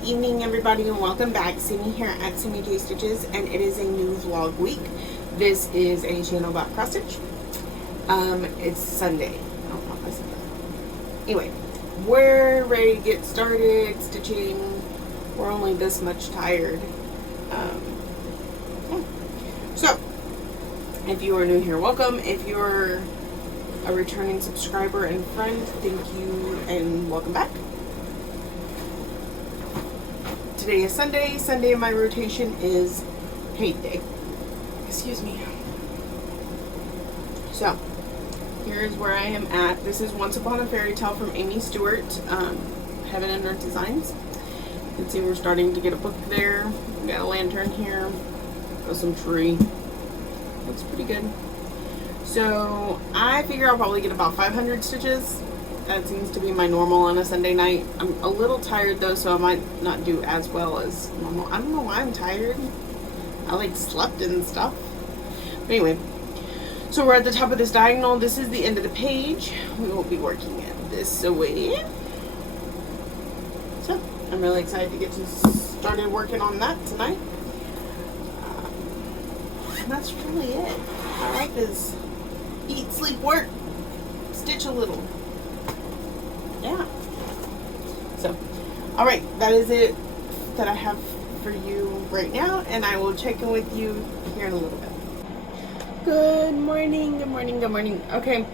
Good evening, everybody, and welcome back. Simi here at Simi J Stitches, and it is a new vlog week. This is a channel about cross stitch. It's Sunday. Oh, not my Sunday. Anyway, we're ready to get started stitching. We're only this much tired. So, if you are new here, welcome. If you're a returning subscriber and friend, thank you and welcome back. Today is Sunday. Sunday in my rotation is hate day. Excuse me. So, here's where I am at. This is Once Upon a Fairy Tale from Amy Stewart, Heaven and Earth Designs. You can see we're starting to get a book there. We got a lantern here. Got some tree. Looks pretty good. So, I figure I'll probably get about 500 stitches. That seems to be my normal on a Sunday night. I'm a little tired though, so I might not do as well as normal. I don't know why I'm tired. I like slept and stuff. But anyway, so we're at the top of this diagonal. This is the end of the page. We will be working it this way. So I'm really excited to get started working on that tonight. And that's really it. My life is eat, sleep, work, stitch a little. Yeah. So, alright, that is it that I have for you right now, and I will check in with you here in a little bit. Good morning, good morning, good morning. Okay,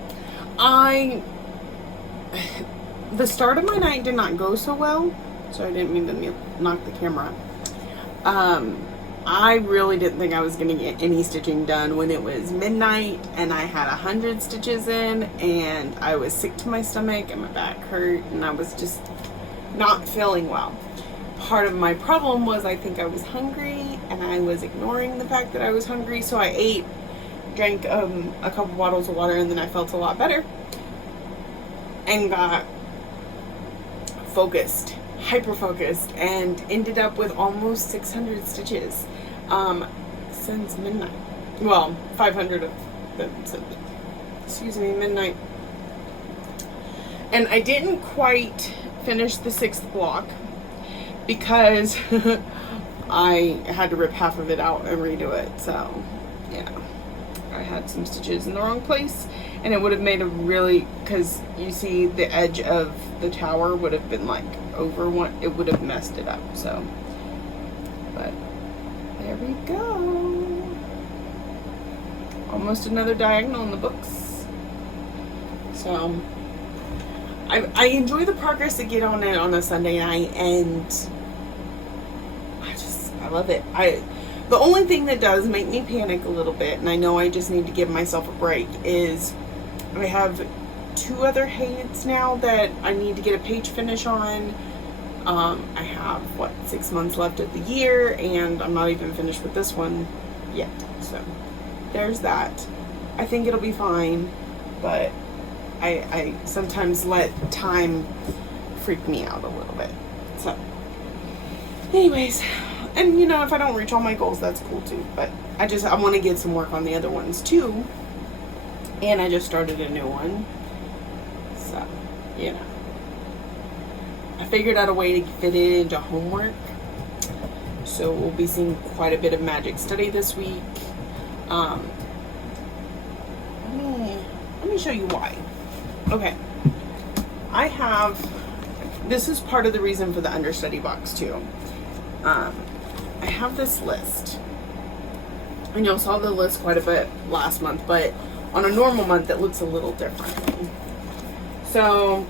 the start of my night did not go so well, so I didn't mean to knock the camera. I really didn't think I was going to get any stitching done when it was midnight and I had 100 stitches in, and I was sick to my stomach and my back hurt and I was just not feeling well. Part of my problem was I think I was hungry and I was ignoring the fact that I was hungry, so I ate, drank a couple bottles of water, and then I felt a lot better and got focused, hyper focused, and ended up with almost 600 stitches since midnight. Well, 500 of them since, excuse me, midnight. And I didn't quite finish the 6th block because I had to rip half of it out and redo it. So yeah, I had some stitches in the wrong place, and it would have made a really, because you see the edge of the tower would have been like over one, it would have messed it up. So, but there we go. Almost another diagonal in the books. So I enjoy the progress I get on it on a Sunday night, and I love it. The only thing that does make me panic a little bit, and I know I just need to give myself a break, is I have 2 other heights now that I need to get a page finish on. I have, 6 months left of the year, and I'm not even finished with this one yet. So there's that. I think it'll be fine, but I sometimes let time freak me out a little bit. So anyways, and you know, if I don't reach all my goals, that's cool too, but I want to get some work on the other ones too, and I just started a new one, so you know, I figured out a way to fit it into homework. So we'll be seeing quite a bit of Magic Study this week. Let me show you why. Okay, this is part of the reason for the understudy box too. I have this list, and y'all saw the list quite a bit last month, but on a normal month it looks a little different. So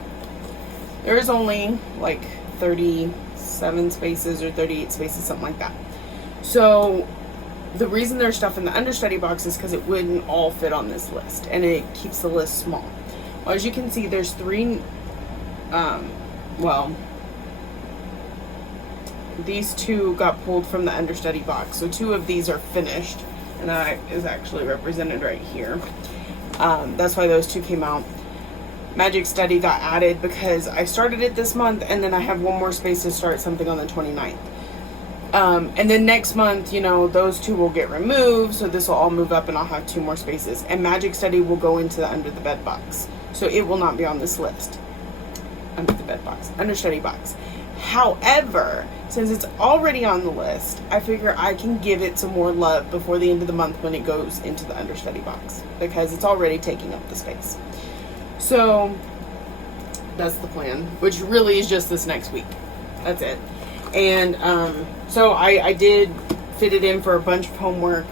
there's only like 37 spaces or 38 spaces, something like that. So the reason there's stuff in the understudy box is because it wouldn't all fit on this list, and it keeps the list small. Well, as you can see, there's 3, these 2 got pulled from the understudy box, so 2 of these are finished, and that is actually represented right here. That's why those 2 came out. Magic Study got added because I started it this month, and then I have 1 more space to start something on the 29th. And then next month, you know, those 2 will get removed, so this will all move up and I'll have 2 more spaces. And Magic Study will go into the under the bed box, so it will not be on this list. Under the bed box, understudy box. However, since it's already on the list, I figure I can give it some more love before the end of the month when it goes into the understudy box, because it's already taking up the space. So that's the plan, which really is just this next week. That's it. And so I did fit it in for a bunch of homework.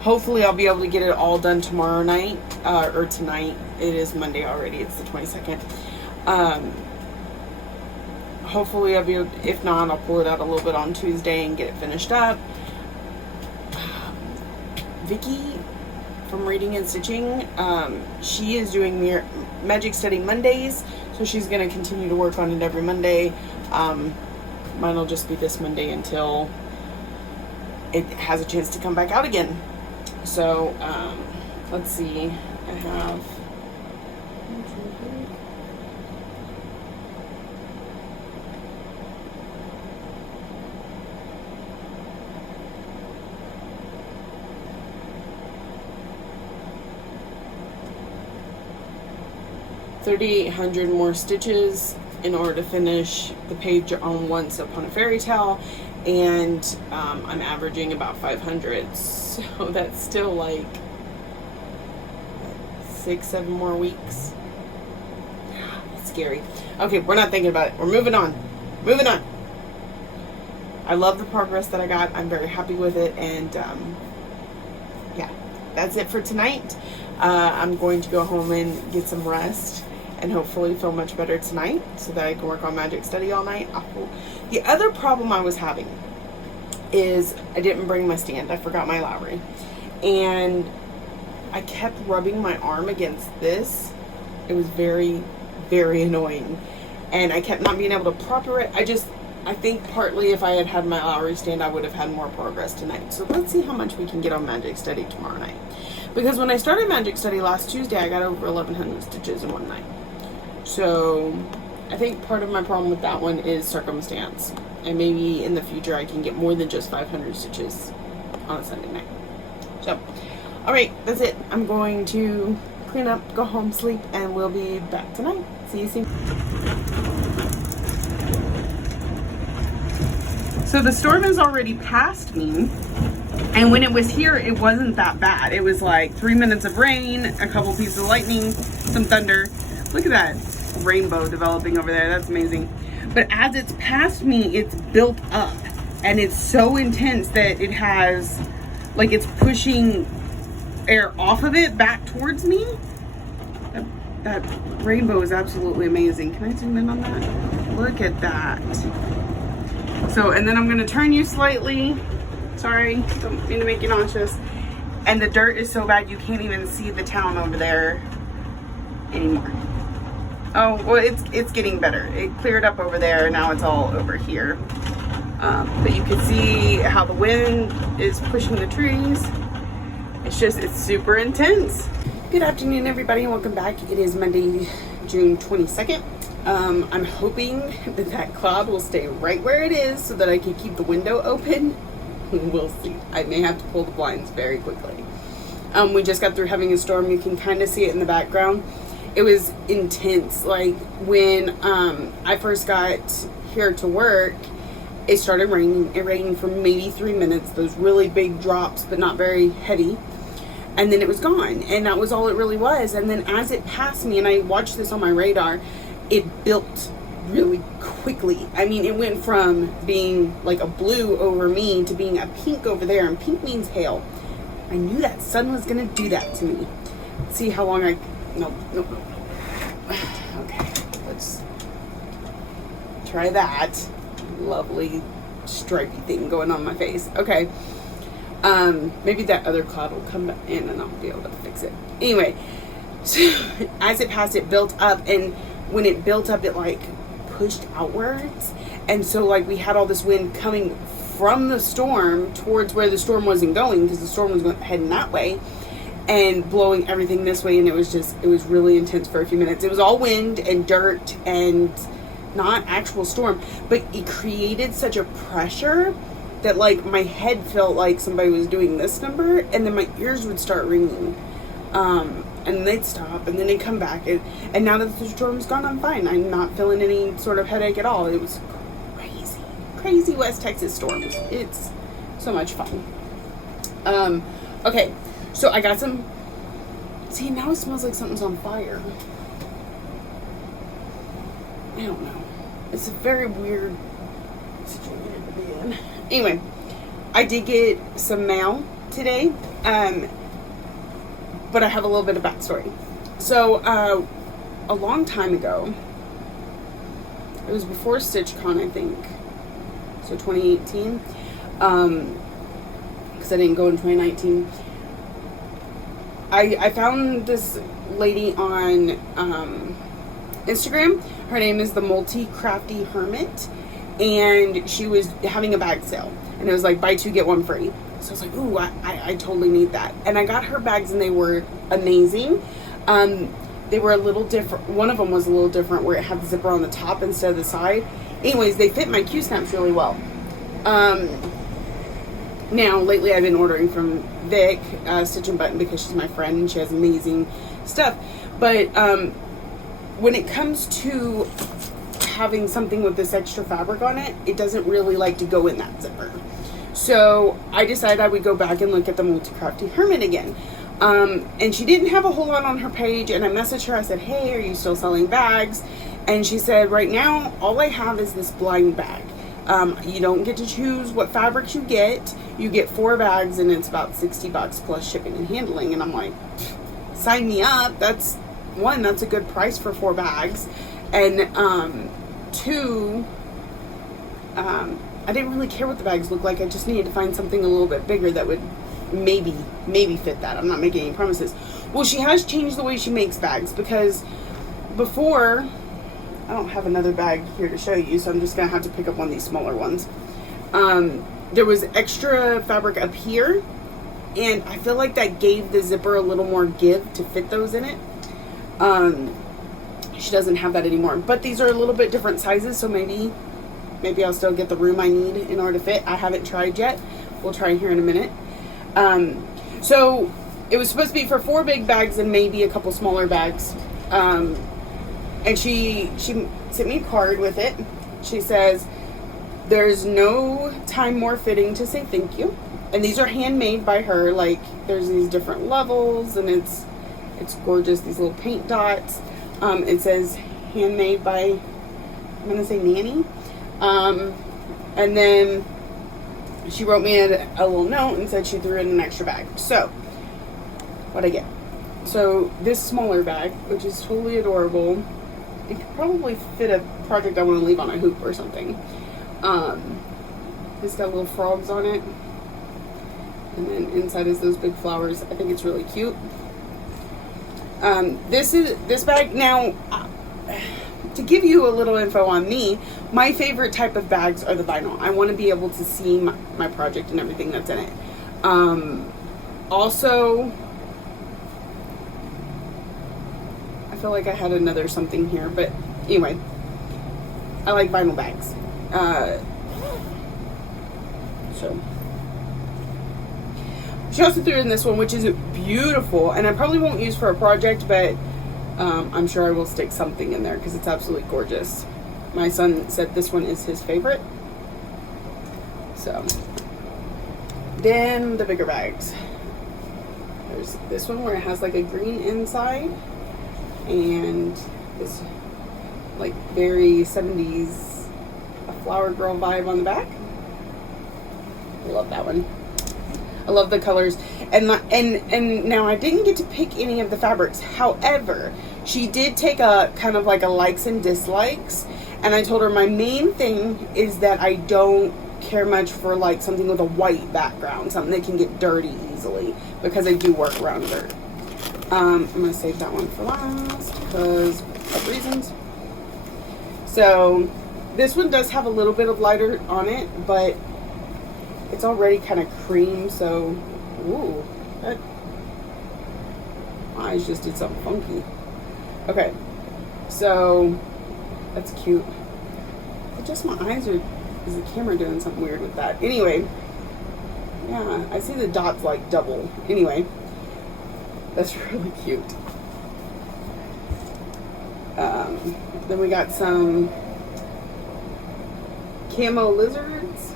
Hopefully I'll be able to get it all done tomorrow night, or tonight. It is Monday already. It's the 22nd. Hopefully I'll be able, if not, I'll pull it out a little bit on Tuesday and get it finished up. Vicky from Reading and Stitching, she is doing Magic Study Mondays, so she's going to continue to work on it every Monday. Mine will just be this Monday until it has a chance to come back out again. So, let's see, I have... $3,800 more stitches in order to finish the page on Once Upon a Fairy Tale, and I'm averaging about 500, so that's still like 6-7 more weeks. It's scary. Okay, we're not thinking about it. We're moving on. I love the progress that I got. I'm very happy with it, and yeah, that's it for tonight. I'm going to go home and get some rest and hopefully feel much better tonight so that I can work on Magic Study all night. The other problem I was having is I didn't bring my stand. I forgot my Lowry. And I kept rubbing my arm against this. It was very, very annoying. And I kept not being able to proper it. I think partly if I had had my Lowry stand, I would have had more progress tonight. So let's see how much we can get on Magic Study tomorrow night. Because when I started Magic Study last Tuesday, I got over 1,100 stitches in one night. So I think part of my problem with that one is circumstance. And maybe in the future I can get more than just 500 stitches on a Sunday night. So, alright, that's it. I'm going to clean up, go home, sleep, and we'll be back tonight. See you soon. So the storm has already passed me. And when it was here, it wasn't that bad. It was like 3 minutes of rain, a couple pieces of lightning, some thunder. Look at that rainbow developing over there. That's amazing. But as it's passed me, it's built up. And it's so intense that it has, like, it's pushing air off of it back towards me. That rainbow is absolutely amazing. Can I zoom in on that? Look at that. So, and then I'm going to turn you slightly. Sorry, don't mean to make you nauseous. And the dirt is so bad you can't even see the town over there anymore. Oh, well, it's getting better. It cleared up over there. Now it's all over here. But you can see how the wind is pushing the trees. It's super intense. Good afternoon, everybody, and welcome back. It is Monday, June 22nd. I'm hoping that cloud will stay right where it is so that I can keep the window open. We'll see. I may have to pull the blinds very quickly. We just got through having a storm. You can kind of see it in the background. It was intense. Like when I first got here to work, it started raining. It rained for maybe 3 minutes. Those really big drops, but not very heavy. And then it was gone. And that was all it really was. And then as it passed me, and I watched this on my radar, it built really quickly. I mean, it went from being like a blue over me to being a pink over there, and pink means hail. I knew that sun was gonna do that to me. Let's see how long no. Okay, let's try that. Lovely stripy thing going on my face. Okay, maybe that other cloud will come in and I'll be able to fix it. Anyway, so as it passed, it built up, and when it built up, it like pushed outwards, and so like we had all this wind coming from the storm towards where the storm wasn't going, because the storm was heading that way and blowing everything this way. And it was really intense for a few minutes. It was all wind and dirt and not actual storm, but it created such a pressure that like my head felt like somebody was doing this number, and then my ears would start ringing. and they'd stop, and then they'd come back. And now that the storm's gone, I'm fine. I'm not feeling any sort of headache at all. It was crazy West Texas storms. It's so much fun. Okay, so I got some. See, now it smells like something's on fire. I don't know. It's a very weird situation to be in. Anyway, I did get some mail today, but I have a little bit of backstory. So, a long time ago, it was before StitchCon, I think, so 2018, because I didn't go in 2019. I found this lady on Instagram. Her name is the Multi-Crafty Hermit, and she was having a bag sale, and it was like buy two get one free. So I was like, ooh, I totally need that. And I got her bags, and they were amazing. They were a little different. One of them was a little different, where it had the zipper on the top instead of the side. Anyways, they fit my Q-snaps really well. Now, lately I've been ordering from Vic, Stitch and Button, because she's my friend and she has amazing stuff. But when it comes to having something with this extra fabric on it, it doesn't really like to go in that zipper. So I decided I would go back and look at the Multi-Crafty Hermit again. And she didn't have a whole lot on her page, and I messaged her. I said, hey, are you still selling bags? And she said, right now, all I have is this blind bag. You don't get to choose what fabrics you get. You get 4 bags, and it's about $60 plus shipping and handling. And I'm like, sign me up. That's a good price for 4 bags. And 2, I didn't really care what the bags looked like. I just needed to find something a little bit bigger that would maybe fit that. I'm not making any promises. Well, she has changed the way she makes bags, because before, I don't have another bag here to show you, so I'm just gonna have to pick up one of these smaller ones. There was extra fabric up here, and I feel like that gave the zipper a little more give to fit those in it. She doesn't have that anymore, but these are a little bit different sizes, so maybe I'll still get the room I need in order to fit. I haven't tried yet. We'll try here in a minute. So it was supposed to be for 4 big bags and maybe a couple smaller bags. And she sent me a card with it. She says, there's no time more fitting to say thank you. And these are handmade by her. Like, there's these different levels, and it's gorgeous, these little paint dots. It says handmade by, I'm gonna say Nanny. And then she wrote me a little note and said she threw in an extra bag. So, what'd I get? So, this smaller bag, which is totally adorable. It could probably fit a project I want to leave on a hoop or something. It's got little frogs on it. And then inside is those big flowers. I think it's really cute. This bag, now, to give you a little info on me, my favorite type of bags are the vinyl. I want to be able to see my project and everything that's in it. Also, I feel like I had another something here, but anyway, I like vinyl bags. So she also threw in this one, which is beautiful, and I probably won't use for a project, but I'm sure I will stick something in there because it's absolutely gorgeous. My son said this one is his favorite. So then the bigger bags. There's this one where it has like a green inside and this like very 70s a flower girl vibe on the back. I love that one. I love the colors. And now I didn't get to pick any of the fabrics. However, she did take a kind of like a likes and dislikes, and I told her my main thing is that I don't care much for like something with a white background, something that can get dirty easily, because I do work around dirt. I'm gonna save that one for last because of reasons. So this one does have a little bit of lighter on it, but it's already kind of cream, so ooh, that my eyes just did something funky. Okay, so that's cute. But just my eyes are, is the camera doing something weird with that? Anyway, yeah, I see the dots like double. Anyway, That's really cute. Then we got some camo lizards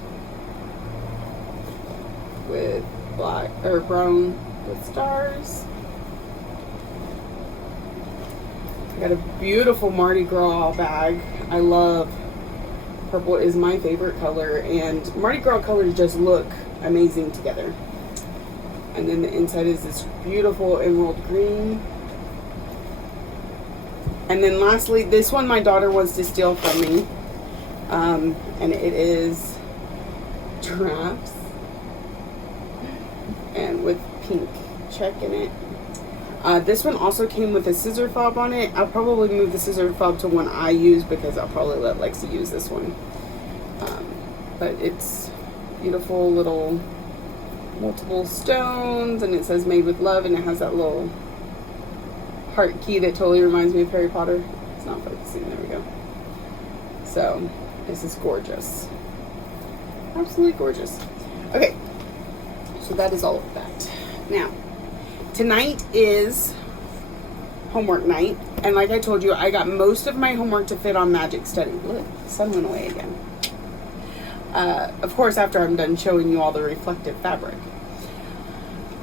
with black or brown with stars. I got a beautiful Mardi Gras bag. I love purple, is my favorite color, and Mardi Gras colors just look amazing together. And then the inside is this beautiful emerald green. And then lastly, this one my daughter wants to steal from me. And it is giraffes. And with pink check in it. This one also came with a scissor fob on it. I'll probably move the scissor fob to one I use because I'll probably let Lexi use this one. But it's beautiful little multiple stones, and it says made with love, and it has that little heart key that totally reminds me of Harry Potter. It's not focusing, there we go. So this is gorgeous, absolutely gorgeous. Okay, so that is all of that. Now tonight is homework night, and like I told you, I got most of my homework to fit on Magic Study. Look, the sun went away again. Of course, after I'm done showing you all the reflective fabric.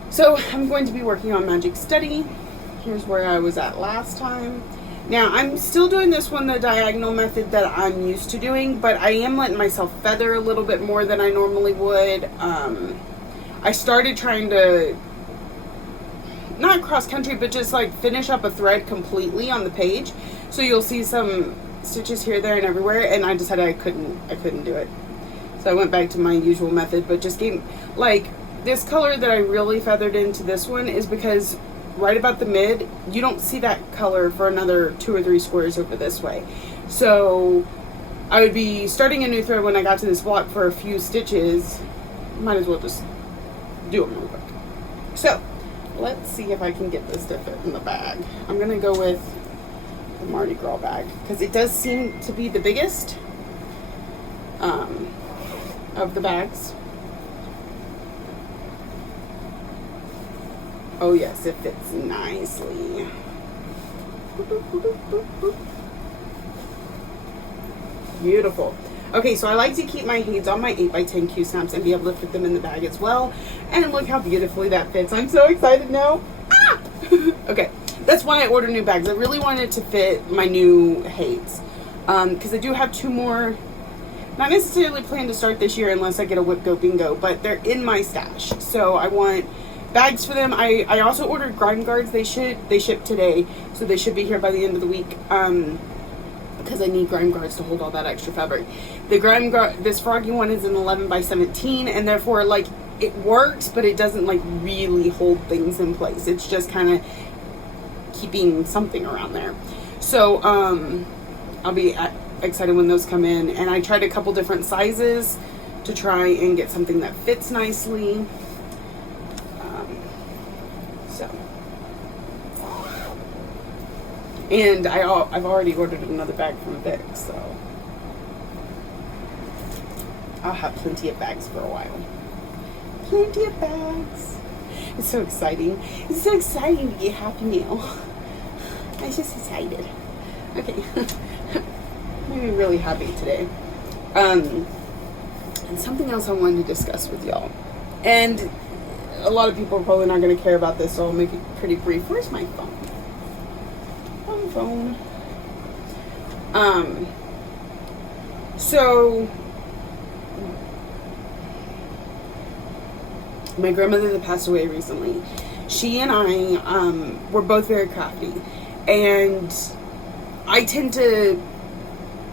So I'm going to be working on Magic Study. Here's where I was at last time. Now I'm still doing this one the diagonal method that I'm used to doing, but I am letting myself feather a little bit more than I normally would. I started trying to, not cross country, but just like finish up a thread completely on the page. So you'll see some stitches here, there, and everywhere, and I decided I couldn't do it. So I went back to my usual method, but just gave, like, this color that I really feathered into this one is because right about the mid, you don't see that color for another 2 or 3 squares over this way. So I would be starting a new thread when I got to this block for a few stitches. Might as well just do them real quick. So let's see if I can get this to fit in the bag. I'm gonna go with the Mardi Gras bag because it does seem to be the biggest of the bags. Oh yes, it fits nicely. Beautiful. Okay, so I like to keep my beads on my 8x10 Q snaps and be able to fit them in the bag as well. And look how beautifully that fits. I'm so excited now. Ah! Okay, that's why I ordered new bags. I really wanted to fit my new Hates. Because I do have 2 more. Not necessarily planned to start this year unless I get a Whip Go Bingo, but they're in my stash. So I want bags for them. I also ordered grime guards. They ship today, so they should be here by the end of the week. Because I need grime guards to hold all that extra fabric. The grime guard, this froggy one is an 11x17, and therefore like it works, but it doesn't like really hold things in place. It's just kind of keeping something around there. So I'll be excited when those come in, and I tried a couple different sizes to try and get something that fits nicely. And I've already ordered another bag from Vic, so I'll have plenty of bags for a while. Plenty of bags. It's so exciting. It's so exciting to get Happy Meal. I'm just excited. Okay. Made me really happy today. And something else I wanted to discuss with y'all. And a lot of people are probably not going to care about this, so I'll make it pretty brief. Where's my phone? Phone. So my grandmother that passed away recently, she and I were both very crafty, and I tend to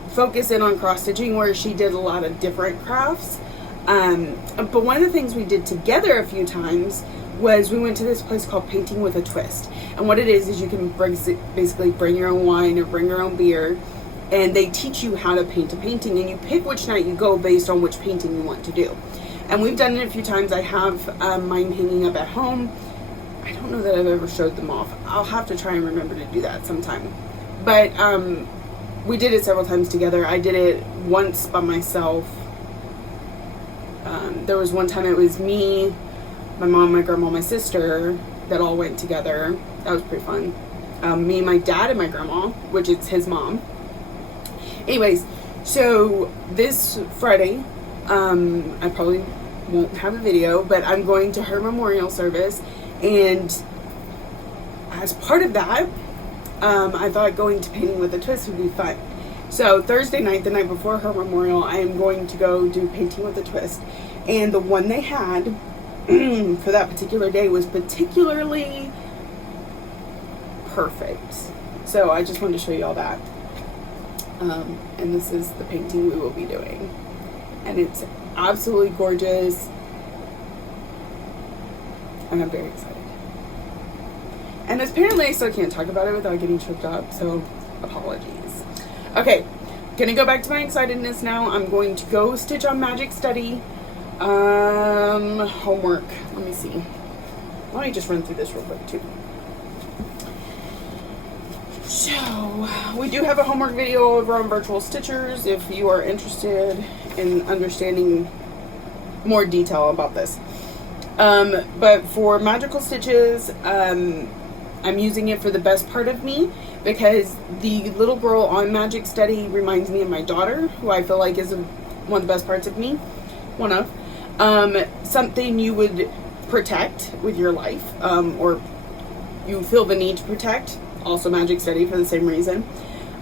focus in on cross stitching where she did a lot of different crafts. But one of the things we did together a few times was we went to this place called Painting with a Twist. And what it is you can basically bring your own wine or bring your own beer, and they teach you how to paint a painting, and you pick which night you go based on which painting you want to do. And we've done it a few times. I have mine hanging up at home. I don't know that I've ever showed them off. I'll have to try and remember to do that sometime. But we did it several times together. I did it once by myself. There was one time it was me, my mom, my grandma, my sister, that all went together. That was pretty fun. Me and my dad and my grandma, which is his mom. Anyways, so this Friday, I probably won't have a video, but I'm going to her memorial service, and as part of that, I thought going to Painting with a Twist would be fun. So Thursday night, the night before her memorial, I am going to go do Painting with a Twist. And the one they had for that particular day was particularly perfect. So I just wanted to show you all that. And this is the painting we will be doing. And it's absolutely gorgeous. And I'm very excited. And apparently I still can't talk about it without getting tripped up, so apologies. Okay, gonna go back to my excitedness now. I'm going to go stitch on Magic Study. Homework. Let me see. Let me just run through this real quick too. So, we do have a homework video over on Virtual Stitchers if you are interested in understanding more detail about this. But for Magical Stitches, I'm using it for the best part of me because the little girl on Magic Study reminds me of my daughter, who I feel like is one of the best parts of me. One of. Something you would protect with your life, or you feel the need to protect. Also Magic Study for the same reason.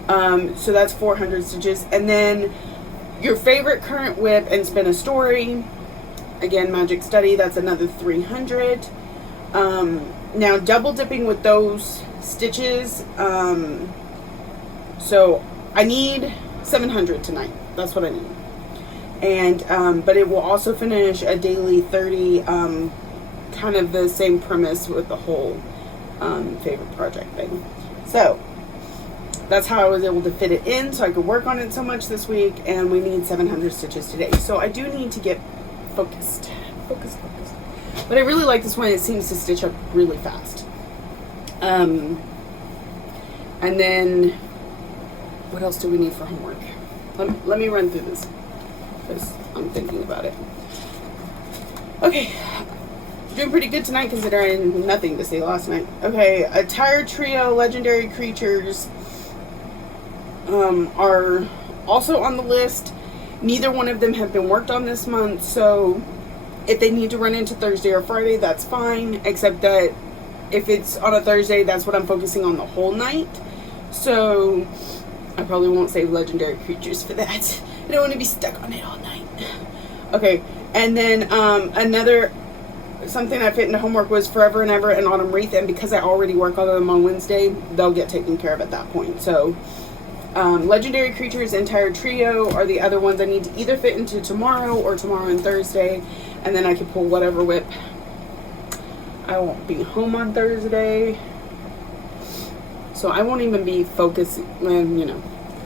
So that's 400 stitches. And then your favorite current whip and spin a story. Again, Magic Study, that's another 300. Now double dipping with those stitches. So I need 700 tonight. That's what I need. And, but it will also finish a daily 30, kind of the same premise with the whole, favorite project thing. So that's how I was able to fit it in so I could work on it so much this week, and we need 700 stitches today. So I do need to get focused. But I really like this one. It seems to stitch up really fast. And then what else do we need for homework? Let me run through this because I'm thinking about it. Okay, doing pretty good tonight considering nothing to say last night. Okay, Attire Trio Legendary Creatures are also on the list. Neither one of them have been worked on this month, so if they need to run into Thursday or Friday, that's fine, except that if it's on a Thursday, that's what I'm focusing on the whole night. So I probably won't save Legendary Creatures for that. I don't want to be stuck on it all night. Okay, and then something I fit into homework was Forever and Ever and Autumn Wreath, and because I already work on them on Wednesday, they'll get taken care of at that point. So Legendary Creatures Entire Trio are the other ones I need to either fit into tomorrow or tomorrow and Thursday, and then I can pull whatever whip. I won't be home on Thursday, so I won't even be focused when, you know,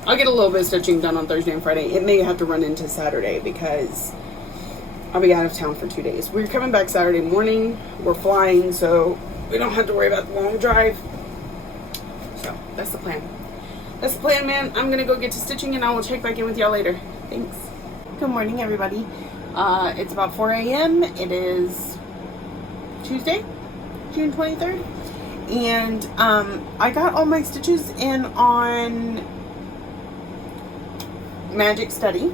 I'll get a little bit of stitching done on Thursday and Friday. It may have to run into Saturday because I'll be out of town for 2 days. We're coming back Saturday morning. We're flying, so we don't have to worry about the long drive. So that's the plan. That's the plan, man. I'm gonna go get to stitching and I will check back in with y'all later. Thanks. Good morning, everybody. It's about 4 a.m. It is Tuesday, June 23rd. And I got all my stitches in on Magic Study.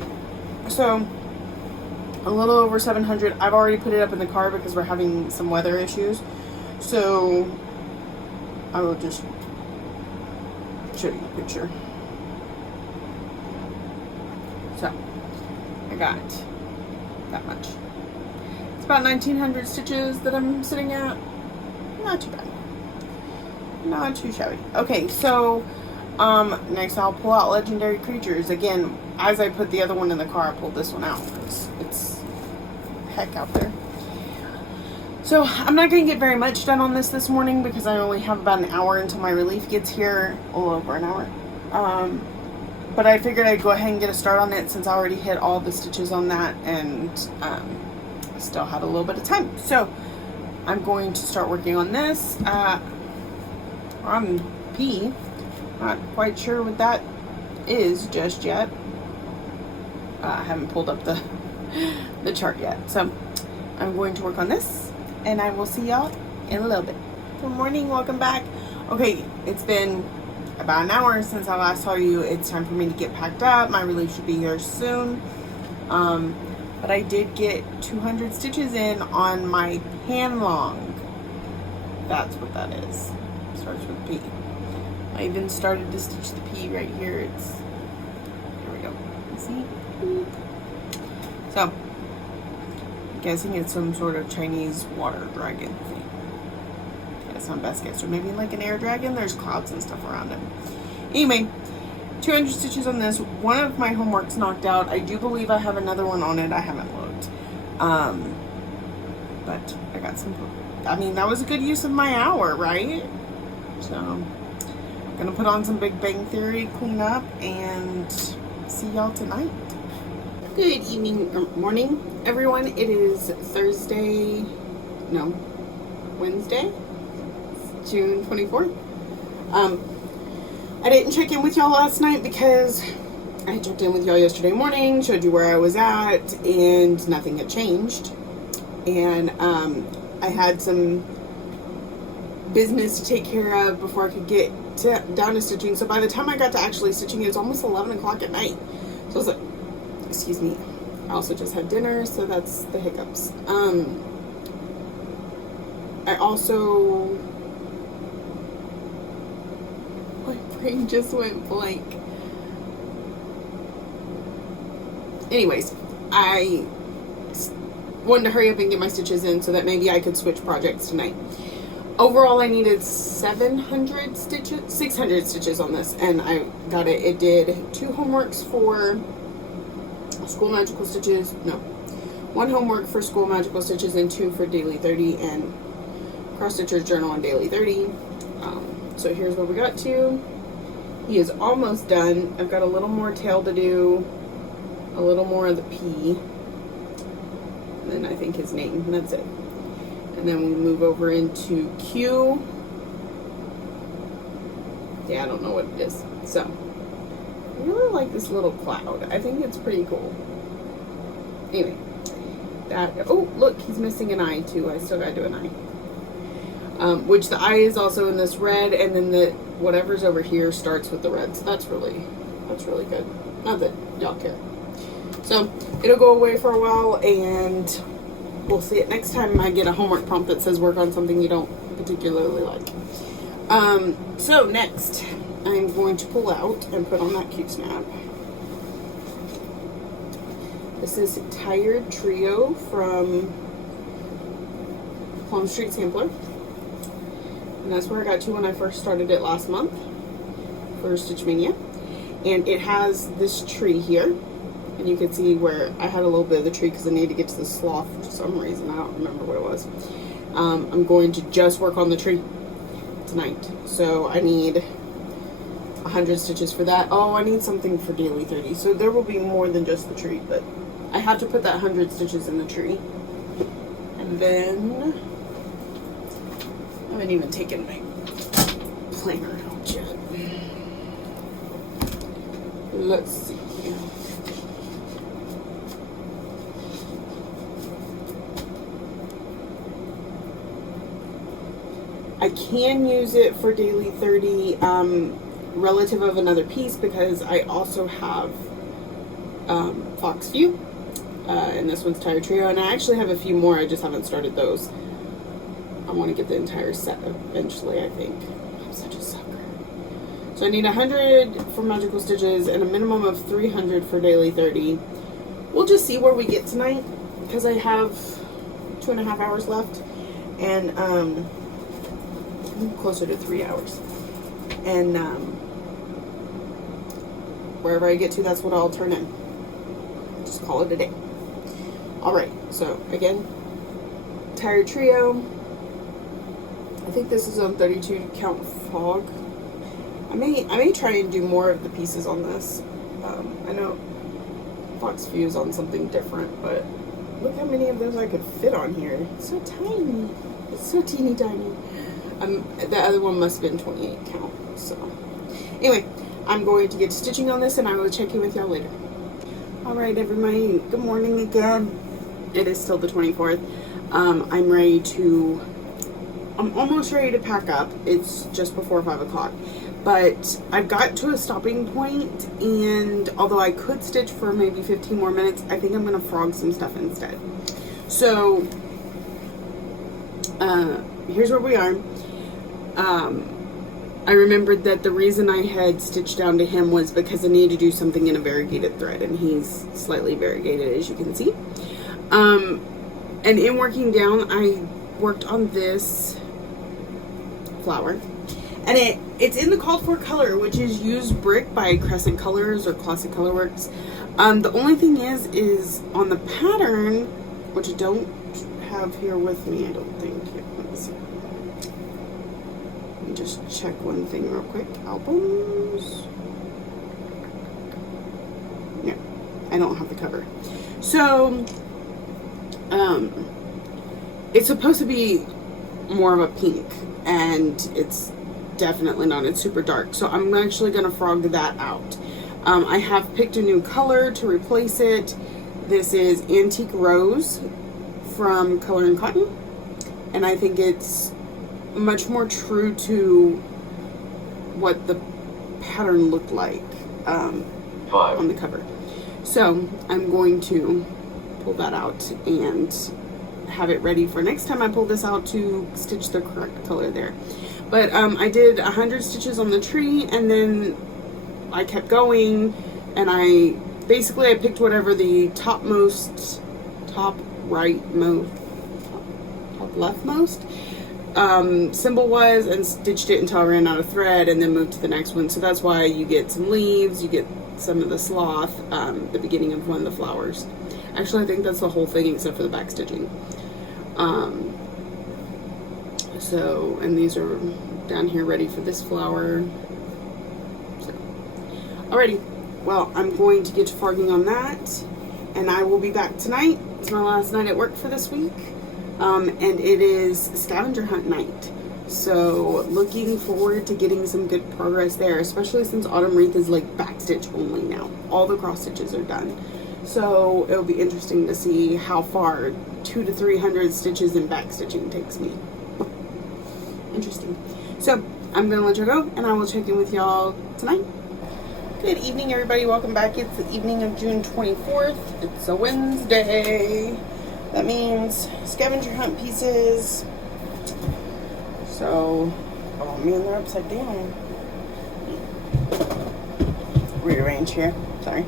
So a little over 700. I've already put it up in the car because we're having some weather issues. So I will just show you a picture. So I got that much. It's about 1900 stitches that I'm sitting at. Not too bad. Not too shabby. Okay, so next I'll pull out Legendary Creatures. Again, as I put the other one in the car, I pulled this one out because it's heck out there. So I'm not going to get very much done on this morning because I only have about an hour until my relief gets here. A little over an hour. But I figured I'd go ahead and get a start on it since I already hit all the stitches on that and still had a little bit of time. So I'm going to start working on this. I'm P. Not quite sure what that is just yet. I haven't pulled up the chart yet. So I'm going to work on this and I will see y'all in a little bit. Good morning, welcome back. Okay, it's been about an hour since I last saw you. It's time for me to get packed up. My relief should be here soon. But I did get 200 stitches in on my panlong. That's what that is. Starts with P. I even started to stitch the P right here. Here we go. See? So, I'm guessing it's some sort of Chinese water dragon thing. That's my best guess. Or maybe like an air dragon. There's clouds and stuff around him. Anyway, 200 stitches on this. One of my homework's knocked out. I do believe I have another one on it. I haven't looked. But I got some. I mean, that was a good use of my hour, right? So, I'm gonna put on some Big Bang Theory, clean up, and see y'all tonight. Good evening or morning, everyone. It is Wednesday, June 24th. I didn't check in with y'all last night because I checked in with y'all yesterday morning, showed you where I was at, and nothing had changed. And I had some business to take care of before I could get down to stitching. So by the time I got to actually stitching, it was almost 11 o'clock at night. So I was like, excuse me. I also just had dinner, so that's the hiccups. I also, my brain just went blank. Anyways, I wanted to hurry up and get my stitches in so that maybe I could switch projects tonight. Overall, I needed 600 stitches on this, and I got it. It did 2 homeworks for School Magical Stitches. No, 1 homework for School Magical Stitches and 2 for Daily 30 and Cross Stitcher's Journal on Daily 30. So here's what we got to. He is almost done. I've got a little more tail to do, a little more of the P, and then I think his name, and that's it. And then we move over into Q. Yeah, I don't know what it is. So, I really like this little cloud. I think it's pretty cool. Anyway, oh, look, he's missing an eye too. I still gotta do an eye. Which the eye is also in this red, and then the whatever's over here starts with the red. So that's really good. Not that y'all care. So, it'll go away for a while, and we'll see it next time I get a homework prompt that says work on something you don't particularly like. So next, I'm going to pull out and put on that cute snap. This is Tired Trio from Plum Street Sampler. And that's where I got to when I first started it last month for Stitch Mania. And it has this tree here. And you can see where I had a little bit of the tree because I needed to get to the sloth for some reason. I don't remember what it was. I'm going to just work on the tree tonight. So I need 100 stitches for that. Oh, I need something for Daily 30. So there will be more than just the tree, but I have to put that 100 stitches in the tree. And then I haven't even taken my planner out yet. Let's see. I can use it for Daily 30 relative of another piece because I also have Fox View, and this one's Tired Trio, and I actually have a few more. I just haven't started those. I want to get the entire set eventually, I think. I'm such a sucker. So I need 100 for Magical Stitches and a minimum of 300 for Daily 30. We'll just see where we get tonight because I have 2.5 hours left, and closer to 3 hours, and wherever I get to, that's what I'll turn in. Just call it a day. Alright, so again, Tired Trio. I think this is on 32 count fog. I may try and do more of the pieces on this. I know Fox View is on something different, but look how many of those I could fit on here. It's so tiny. It's so teeny tiny. The other one must have been 28 count. So anyway, I'm going to get to stitching on this, and I will check in with y'all later. Alright everybody, good morning again. It is still the 24th. I'm ready to I'm almost ready to pack up. It's just before 5 o'clock. But I've got to a stopping point, and although I could stitch for maybe 15 more minutes, I think I'm going to frog some stuff instead. So, here's where we are. I remembered that the reason I had stitched down to him was because I needed to do something in a variegated thread, and he's slightly variegated, as you can see. And in working down, I worked on this flower, and it's in the called for color, which is Used Brick by Crescent Colors or Classic Colorworks. The only thing is on the pattern, which I don't have here with me, I don't think. Here, let me see. Let me just check one thing real quick. Albums. No, I don't have the cover. So, it's supposed to be more of a pink, and it's definitely not. It's super dark. So I'm actually going to frog that out. I have picked a new color to replace it. This is Antique Rose from Color and Cotton, and I think it's much more true to what the pattern looked like on the cover. So I'm going to pull that out and have it ready for next time I pull this out to stitch the correct color there. But I did 100 stitches on the tree, and then I kept going, and I picked whatever the top leftmost symbol was, and stitched it until I ran out of thread, and then moved to the next one. So that's why you get some leaves, you get some of the sloth, the beginning of one of the flowers. Actually, I think that's the whole thing except for the back stitching. So, and these are down here ready for this flower. So, alrighty. Well, I'm going to get to frogging on that, and I will be back tonight. It's my last night at work for this week, and it is scavenger hunt night. So, looking forward to getting some good progress there, especially since Autumn Wreath is like backstitch only now. All the cross stitches are done. So it'll be interesting to see how far 200 to 300 stitches in backstitching takes me. Interesting. So I'm gonna let you go, and I will check in with y'all tonight. Good evening, everybody. Welcome back. It's the evening of June 24th. It's a Wednesday. That means scavenger hunt pieces. So, oh man, they're upside down. Rearrange here. Sorry.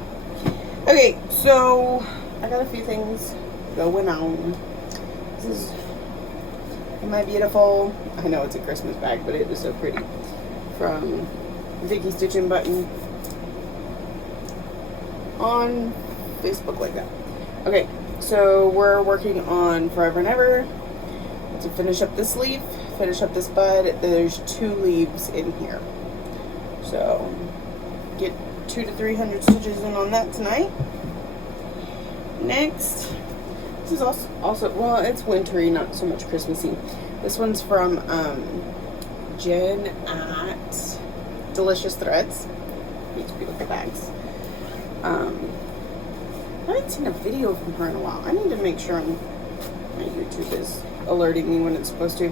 Okay, so I got a few things going on. This is my beautiful, I know it's a Christmas bag, but it is so pretty, from Vicky Stitching Button on Facebook like that. Okay, so we're working on Forever and Ever to finish up this leaf, finish up this bud. There's 2 leaves in here, so get 200 to 300 stitches in on that tonight. Next, this is also well, it's wintry, not so much Christmassy. This one's from Jen at Delicious Threads. These beautiful bags. I haven't seen a video from her in a while. I need to make sure my YouTube is alerting me when it's supposed to.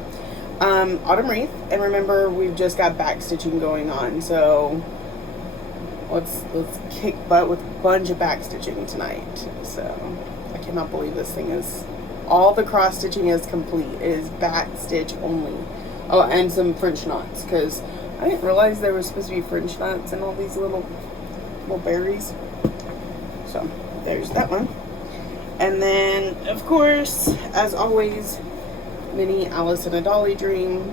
Autumn Wreath, and remember, we've just got back stitching going on, so let's kick butt with a bunch of back stitching tonight. So I cannot believe this thing is, all the cross stitching is complete. It is back stitch only. Oh, and some French knots, because I didn't realize there was supposed to be French knots and all these little berries. So there's that one. And then, of course, as always, mini Alice in a Dolly Dream.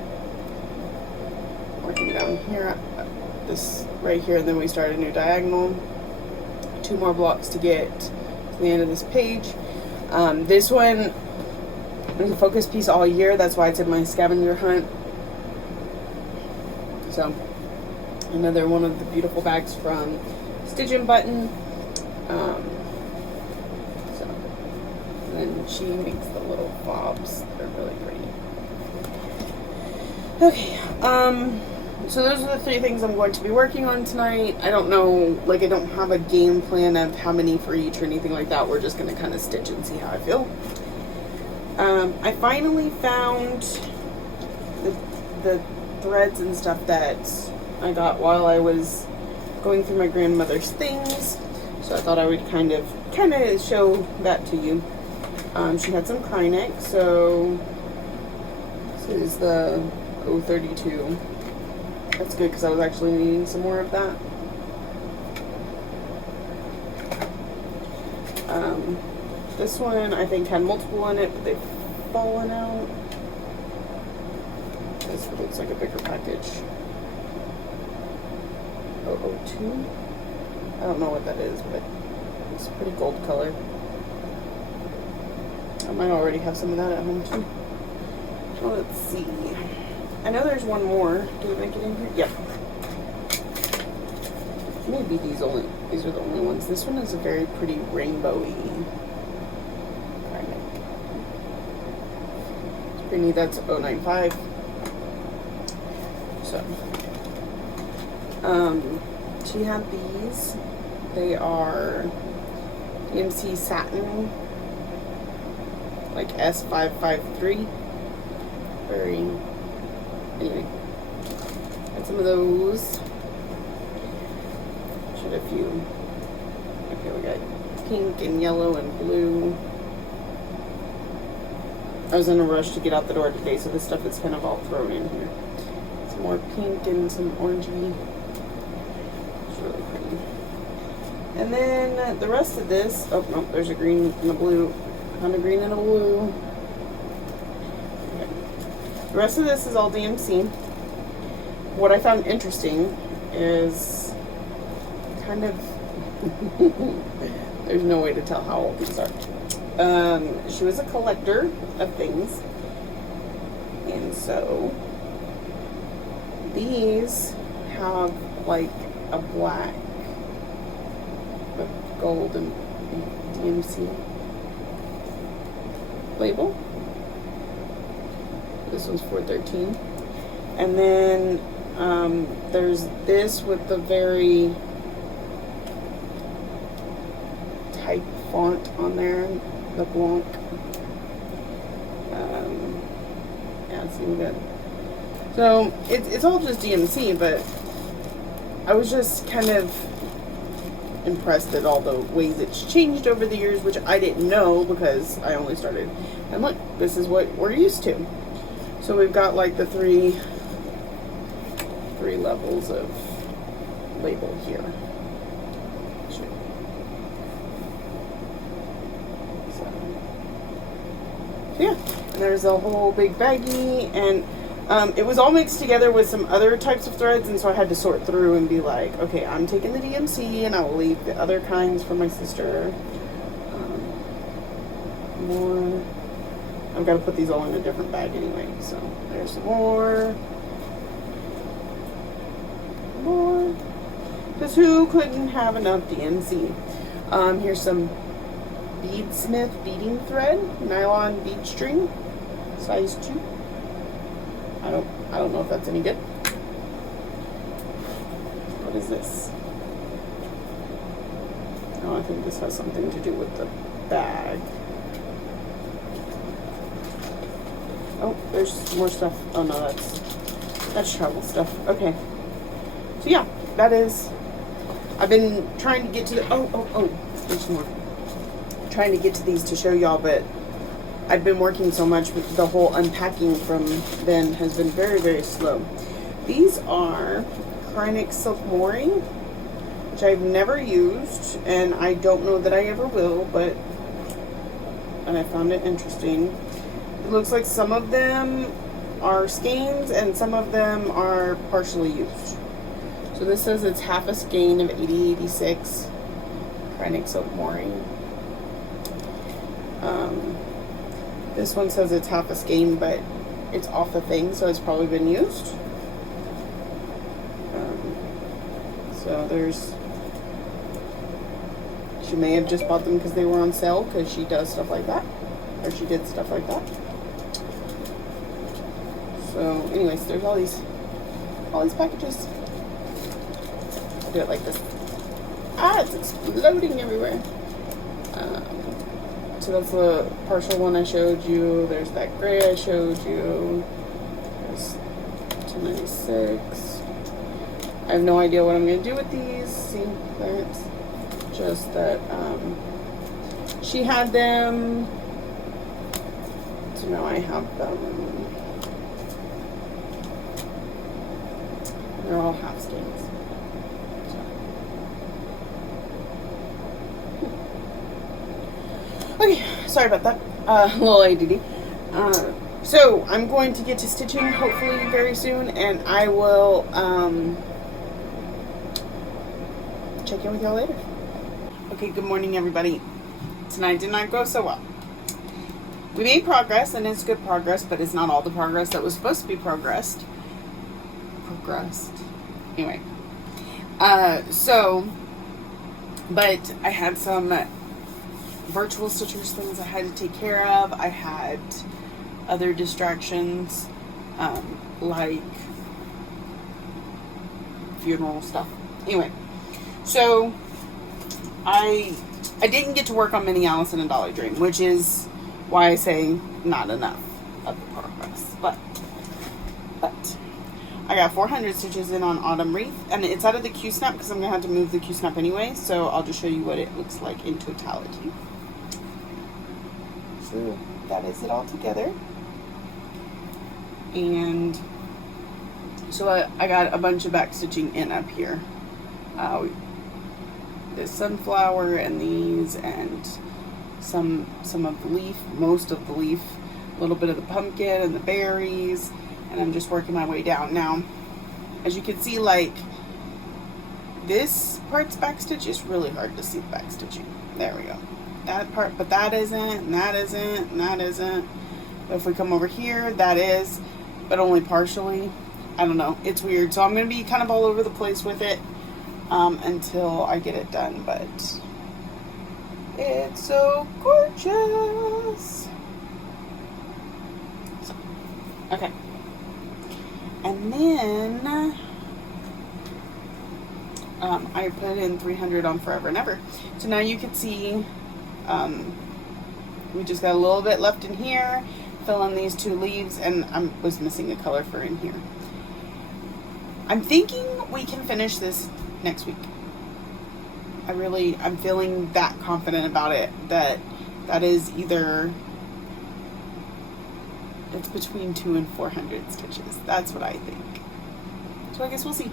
Working down here, this right here, and then we start a new diagonal. 2 more blocks to get to the end of this page. This one is a focus piece all year. That's why it's in my scavenger hunt. So another one of the beautiful bags from Stitching Button. So then she makes the little bobs. They're really pretty. Okay. So those are the 3 things I'm going to be working on tonight. I don't know, like, I don't have a game plan of how many for each or anything like that. We're just going to kind of stitch and see how I feel. I finally found the threads and stuff that I got while I was going through my grandmother's things. So I thought I would kind of show that to you. She had some Krynex, so this is the 032. That's good because I was actually needing some more of that. This one I think had multiple in it, but they've fallen out. This looks like a bigger package. 002. I don't know what that is, but it's a pretty gold color. I might already have some of that at home too. Well, let's see. I know there's one more. Did it make it in here? Yep. Maybe these are the only ones. This one is a very pretty rainbowy. It's pretty neat. That's 095. So, she had these. They are DMC satin, like S553. Very. Anyway, got some of those. Should a few. Okay, we got pink and yellow and blue. I was in a rush to get out the door today, so this stuff is kind of all thrown in here. Some more pink and some orangey. It's really pretty. And then the rest of this, oh no, there's a green and a blue. Found a green and a blue. Okay. The rest of this is all DMC. What I found interesting is kind of, there's no way to tell how old these are. She was a collector of things, and so these have like a black with gold and DMC label. This one's 413, and then there's this with the very type font on there, the Blanc. Yeah, it's even good. So it's all just DMC, but I was just kind of impressed at all the ways it's changed over the years, which I didn't know because I only started. And look, this is what we're used to. So we've got like the three levels of label here. Yeah, and there's a whole big baggie, and it was all mixed together with some other types of threads, and so I had to sort through and be like, okay, I'm taking the DMC, and I will leave the other kinds for my sister. More. I've got to put these all in a different bag anyway, so there's some more. More. Because who couldn't have enough DMC? Here's some Beadsmith beading thread, nylon bead string, size 2. I don't know if that's any good. What is this? Oh, I think this has something to do with the bag. Oh, there's more stuff. Oh no, that's travel stuff. Okay. So yeah, that is. I've been trying to get to the. Oh, there's more. Trying to get to these to show y'all, but I've been working so much with the whole unpacking from then has been very, very slow. These are Krynex silk mooring, which I've never used, and I don't know that I ever will, and I found it interesting. It looks like some of them are skeins and some of them are partially used. So this says it's half a skein of 8086 Krynex silk mooring. This one says it's half a skein, but it's off the thing, so it's probably been used. So she may have just bought them because they were on sale, because she does stuff like that, or she did stuff like that. So anyways, there's all these packages. I'll do it like this. It's exploding everywhere. So that's the partial one I showed you. There's that gray I showed you. There's 96. I have no idea what I'm going to do with these. See, that's just that she had them. So now I have them. They're all half skeins. Okay, sorry about that. A little ADD. So I'm going to get to stitching hopefully very soon, and I will check in with y'all later. Okay, good morning everybody. Tonight did not go so well. We made progress, and it's good progress, but it's not all the progress that was supposed to be progressed. Anyway. But I had some virtual stitchers things I had to take care of. I had other distractions, like funeral stuff. Anyway, so I didn't get to work on Mini Alice and a Dolly Dream, which is why I say not enough of the progress. But I got 400 stitches in on Autumn Wreath, and it's out of the Q-Snap because I'm going to have to move the Q-Snap anyway, so I'll just show you what it looks like in totality. So that is it all together. And so I got a bunch of back stitching in up here. This sunflower and these, and some of the leaf, most of the leaf, a little bit of the pumpkin and the berries, and I'm just working my way down. Now, as you can see, like, this part's backstitch is really hard to see the backstitching. There we go. That part, but that isn't, and that isn't, and that isn't. But if we come over here, that is, but only partially. I don't know. It's weird. So I'm going to be kind of all over the place with it until I get it done, but it's so gorgeous. So, okay. And then I put in 300 on Forever and Ever. So now you can see we just got a little bit left in here. Fill in these two leaves, and I was missing a color for in here. I'm thinking we can finish this next week. I'm feeling that confident about it, that is either, it's between 200 and 400 stitches. That's what I think. So I guess we'll see.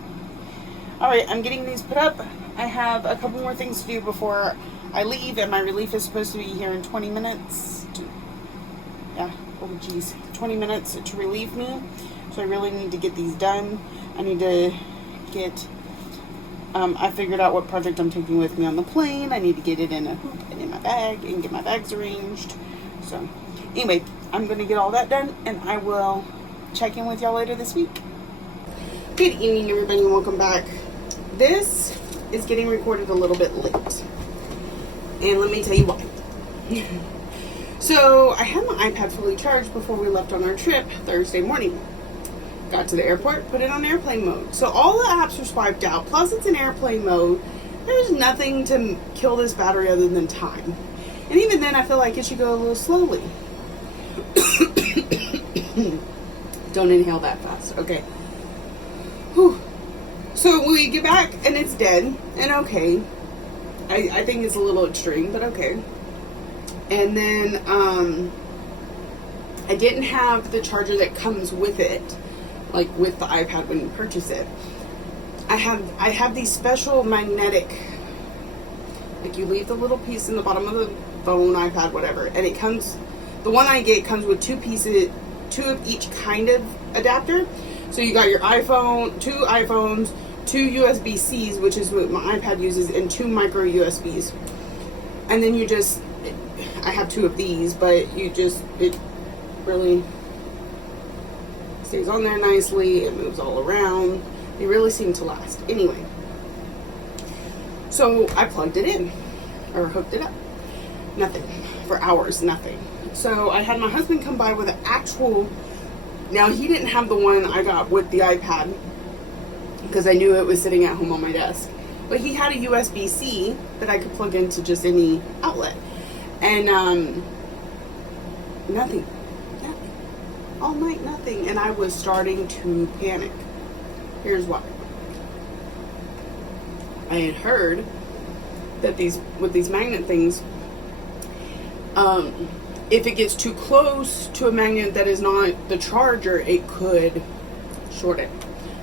Alright, I'm getting these put up. I have a couple more things to do before I leave, and my relief is supposed to be here in 20 minutes. Yeah, oh geez, 20 minutes to relieve me. So I really need to get these done. I need to get, I figured out what project I'm taking with me on the plane. I need to get it in a hoop and in my bag and get my bags arranged. So anyway, I'm going to get all that done, and I will check in with y'all later this week. Good evening, everybody, and welcome back. This is getting recorded a little bit late, and let me tell you why. So I had my iPad fully charged before we left on our trip Thursday morning. Got to the airport, put it on airplane mode. So all the apps were swiped out, plus it's in airplane mode. There's nothing to kill this battery other than time. And even then, I feel like it should go a little slowly. Don't inhale that fast, okay. Whew. So we get back and it's dead, and okay. I think it's a little extreme, but okay. And then I didn't have the charger that comes with it, like with the iPad when you purchase it. I have these special magnetic, like you leave the little piece in the bottom of the phone, iPad, whatever, and it comes, the one I get comes with two of each kind of adapter. So you got your iPhone, two iPhones, two USB-Cs, which is what my iPad uses, and two micro USBs. And then you just, I have two of these, but it really stays on there nicely. It moves all around. They really seem to last. Anyway, so I plugged it in, or hooked it up. Nothing. For hours, nothing. So I had my husband come by with an actual, now he didn't have the one I got with the iPad, because I knew it was sitting at home on my desk. But he had a USB-C that I could plug into just any outlet. And nothing. all night, nothing. And I was starting to panic. Here's why. I had heard that with these magnet things, if it gets too close to a magnet that is not the charger, it could short it.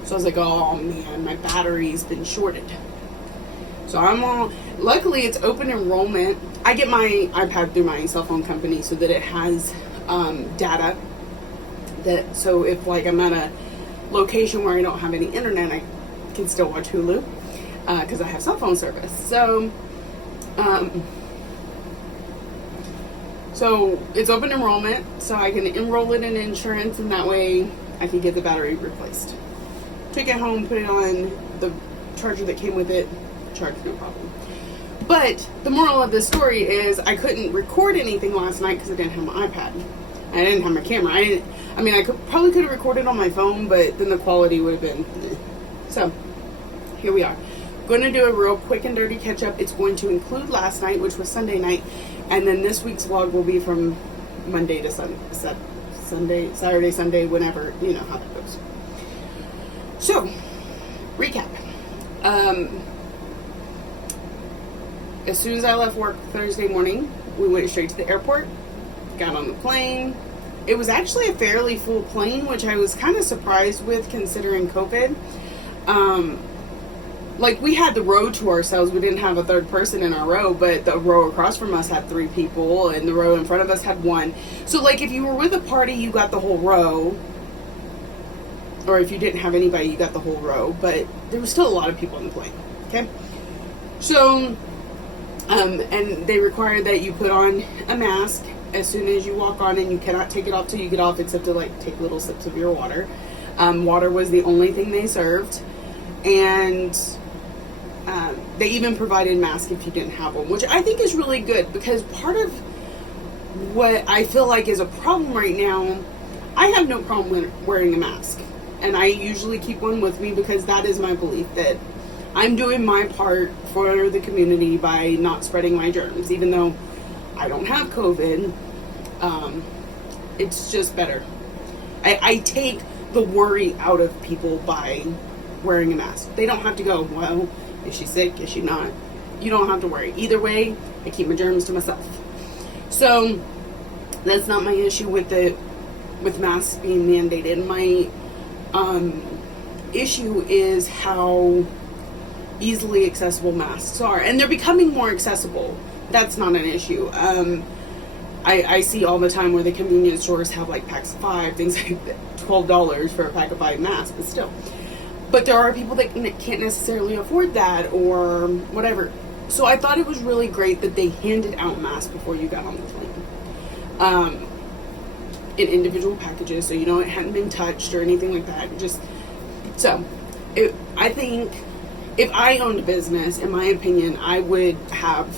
So I was like, oh man, my battery's been shorted. So luckily it's open enrollment. I get my iPad through my cell phone company so that it has data. So if like I'm at a location where I don't have any internet, I can still watch Hulu because I have cell phone service. So it's open enrollment, so I can enroll it in insurance, and that way I can get the battery replaced. Took it home, put it on the charger that came with it, charged, no problem. But the moral of this story is I couldn't record anything last night because I didn't have my iPad. I didn't have my camera. I probably could have recorded on my phone, but then the quality would have been So here we are. Going to do a real quick and dirty catch up. It's going to include last night, which was Sunday night, and then this week's vlog will be from Monday to Saturday, Sunday, whenever, you know how that goes. So, recap. As soon as I left work Thursday morning, we went straight to the airport, got on the plane. It was actually a fairly full plane, which I was kind of surprised with considering COVID. Like, we had the row to ourselves. We didn't have a third person in our row, but the row across from us had 3 people, and the row in front of us had 1. So, like, if you were with a party, you got the whole row. Or if you didn't have anybody, you got the whole row. But there was still a lot of people on the plane, okay? So, and they require that you put on a mask as soon as you walk on, and you cannot take it off till you get off, except to, like, take little sips of your water. Water was the only thing they served. And they even provided masks if you didn't have one, which I think is really good, because part of what I feel like is a problem right now, I have no problem wearing a mask. And I usually keep one with me because that is my belief that I'm doing my part for the community by not spreading my germs. Even though I don't have COVID, it's just better. I take the worry out of people by wearing a mask. They don't have to go, well, is she sick? Is she not? You don't have to worry. Either way, I keep my germs to myself. So that's not my issue with masks being mandated. My issue is how easily accessible masks are, and they're becoming more accessible. That's not an issue. I see all the time where the convenience stores have like packs of 5, things like that, $12 for a pack of 5 masks, but still. But there are people that can't necessarily afford that or whatever. So I thought it was really great that they handed out masks before you got on the plane. In individual packages, so you know it hadn't been touched or anything like that. I think if I owned a business, in my opinion, I would have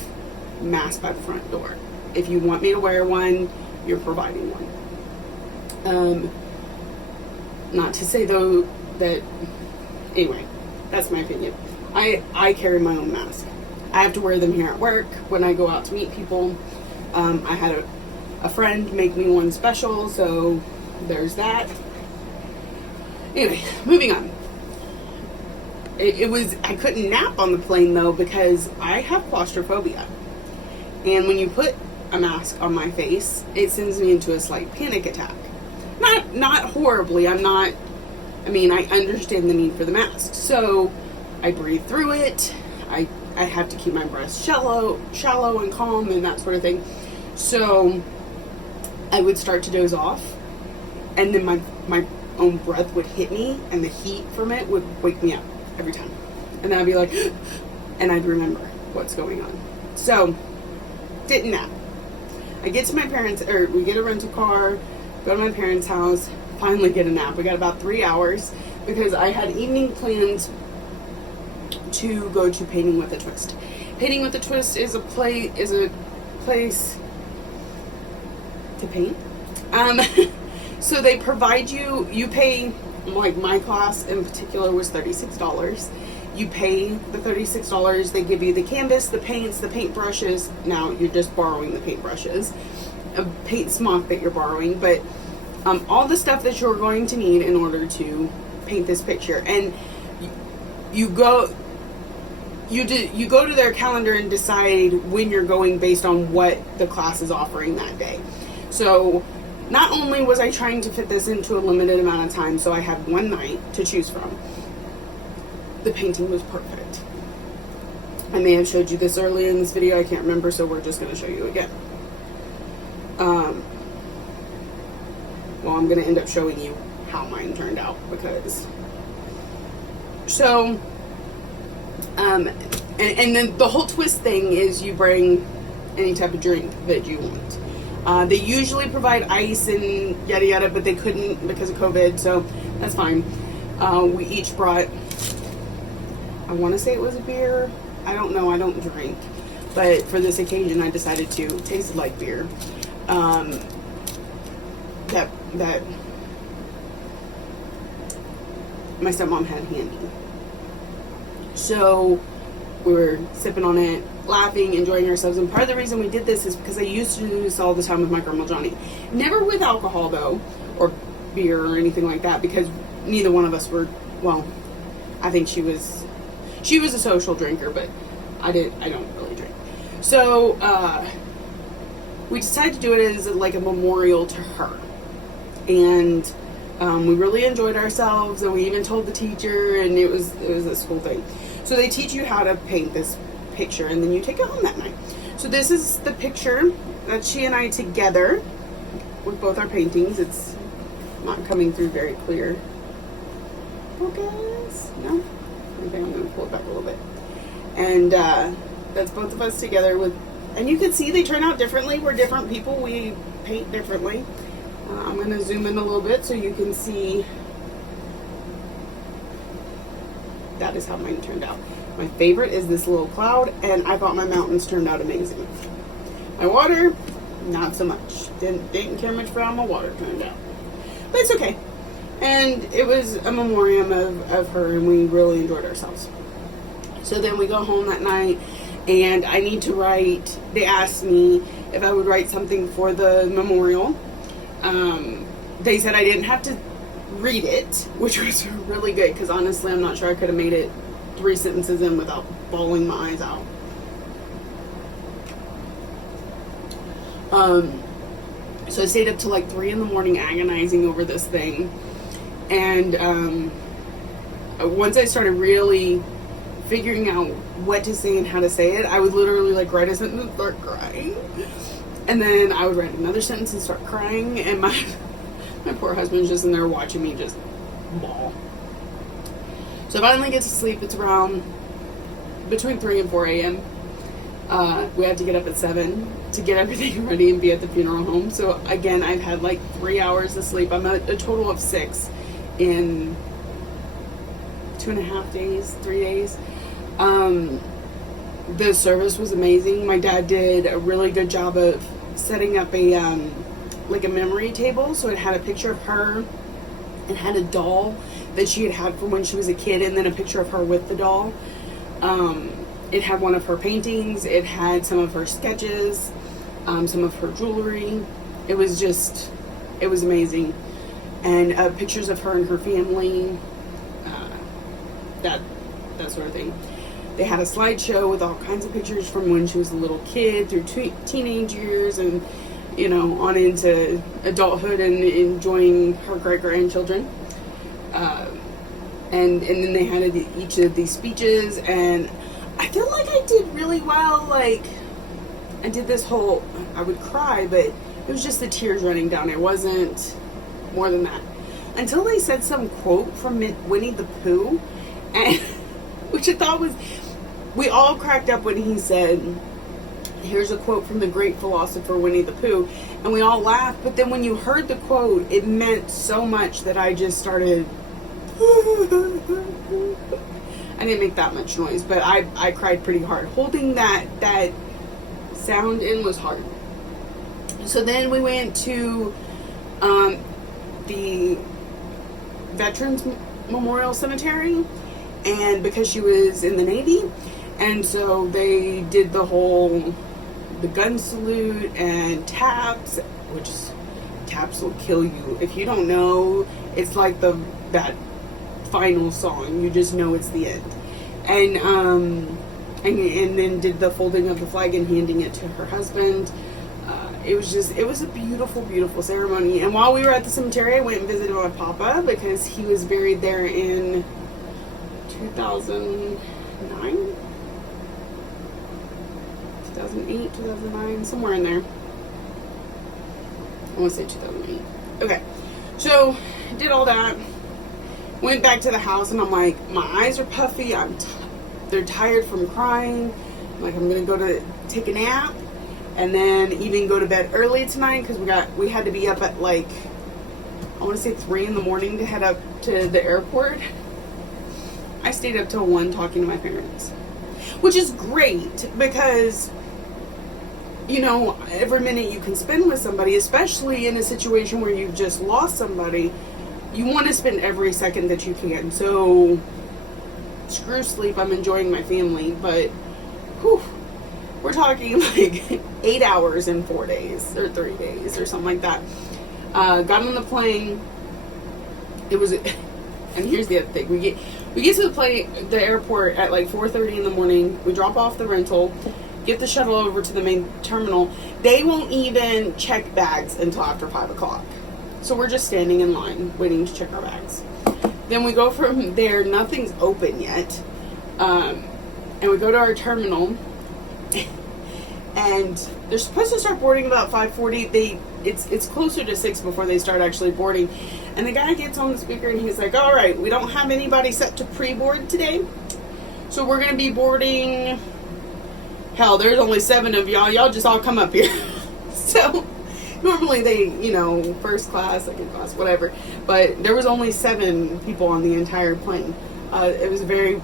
masks by the front door. If you want me to wear one, you're providing one. Not to say though that, anyway, that's my opinion. I carry my own mask. I have to wear them here at work when I go out to meet people. I had a friend make me one special, so there's that. Anyway, moving on. I couldn't nap on the plane though because I have claustrophobia. And when you put a mask on my face, it sends me into a slight panic attack. Not horribly. I understand the need for the mask. So I breathe through it. I have to keep my breath shallow and calm and that sort of thing. So I would start to doze off, and then my own breath would hit me, and the heat from it would wake me up every time. And then I'd be like, and I'd remember what's going on. So, didn't nap. I get to my parents', or we get a rental car, go to my parents' house, finally get a nap. We got about 3 hours because I had evening plans to go to Painting with a Twist. Painting with a Twist is a place to paint. So they provide you pay, like my class in particular was $36. You pay the $36, they give you the canvas, the paints, the paint brushes. Now you're just borrowing the paint brushes, a paint smock that you're borrowing, but all the stuff that you're going to need in order to paint this picture. And you go to their calendar and decide when you're going based on what the class is offering that day. So not only was I trying to fit this into a limited amount of time, so I had one night to choose from, the painting was perfect. I may have showed you this earlier in this video, I can't remember, so we're just going to show you again. Well, I'm going to end up showing you how mine turned out, because so and then the whole twist thing is you bring any type of drink that you want. They usually provide ice and yada yada, but they couldn't because of COVID, so that's fine. We each brought, I want to say it was a beer. I don't know, I don't drink, but for this occasion I decided to. It tasted like beer. That my stepmom had handy. So we were sipping on it, laughing, enjoying ourselves. And part of the reason we did this is because I used to do this all the time with my grandma Johnny. Never with alcohol though, or beer or anything like that, because neither one of us were, well, I think she was a social drinker, but I don't really drink. So we decided to do it as like a memorial to her. And we really enjoyed ourselves, and we even told the teacher, and it was this cool thing. So they teach you how to paint this picture, and then you take it home that night. So this is the picture that she and I together with both our paintings. It's not coming through very clear. Focus? No? Okay, I'm going to pull it back a little bit. And that's both of us together with, and you can see they turn out differently. We're different people. We paint differently. I'm going to zoom in a little bit so you can see. That is how mine turned out. My favorite is this little cloud, and I thought my mountains turned out amazing. My water, not so much. Didn't care much for how my water turned out. But it's okay. And it was a memoriam of her, and we really enjoyed ourselves. So then we go home that night, and I need to write, they asked me if I would write something for the memorial. They said I didn't have to read it, which was really good, because honestly I'm not sure I could have made it 3 sentences in without bawling my eyes out. So I stayed up till like 3 in the morning agonizing over this thing, and once I started really figuring out what to say and how to say it, I would literally like write a sentence and start crying, and then I would write another sentence and start crying, and my poor husband's just in there watching me just bawl. So I finally get to sleep. It's around between 3 and 4 a.m. We have to get up at 7 to get everything ready and be at the funeral home. So again, I've had like 3 hours of sleep. I'm at a total of 6 in 2.5 days, 3 days. The service was amazing. My dad did a really good job of setting up a like a memory table. So it had a picture of her. It had a doll that she had from when she was a kid, and then a picture of her with the doll. It had one of her paintings. It had some of her sketches, some of her jewelry. It was amazing. And pictures of her and her family, that sort of thing. They had a slideshow with all kinds of pictures from when she was a little kid through teenage years, and you know, on into adulthood and enjoying her great-grandchildren. And then they had each of these speeches, and I feel like I did really well. Like, I did this whole, I would cry, but it was just the tears running down. It wasn't more than that. Until they said some quote from Winnie the Pooh, and which I thought was, we all cracked up when he said, here's a quote from the great philosopher Winnie the Pooh, and we all laughed. But then when you heard the quote, it meant so much that I just started I didn't make that much noise, but I cried pretty hard. Holding that sound in was hard. So then we went to the Veterans Memorial Cemetery, and because she was in the Navy, and so they did the gun salute and taps, which Taps Will Kill You. If you don't know, it's like that final song. You just know it's the end. And then did the folding of the flag and handing it to her husband. It was a beautiful, beautiful ceremony. And while we were at the cemetery, I went and visited my papa because he was buried there in 2009, 2008, 2009, somewhere in there. I want to say 2008. Okay, so did all that. Went back to the house, and I'm like, my eyes are puffy. They're tired from crying. I'm like, I'm gonna go to take a nap, and then even go to bed early tonight because we had to be up at like, I want to say 3 in the morning to head up to the airport. I stayed up till 1 talking to my parents, which is great because, you know, every minute you can spend with somebody, especially in a situation where you've just lost somebody, you want to spend every second that you can. So, screw sleep, I'm enjoying my family, but, whew, we're talking like 8 hours in 4 days, or 3 days, or something like that. Got on the plane, it was, and here's the other thing, we get to the airport at like 4:30 in the morning, we drop off the rental, get the shuttle over to the main terminal. They won't even check bags until after 5 o'clock. So we're just standing in line waiting to check our bags. Then we go from there, nothing's open yet. And we go to our terminal. And they're supposed to start boarding about 5:40. It's closer to 6 before they start actually boarding. And the guy gets on the speaker and he's like, all right, we don't have anybody set to pre-board today. So we're going to be boarding, hell, there's only 7 of y'all. Y'all just all come up here. So normally they, you know, first class, second class, whatever. But there was only 7 people on the entire plane. It was a very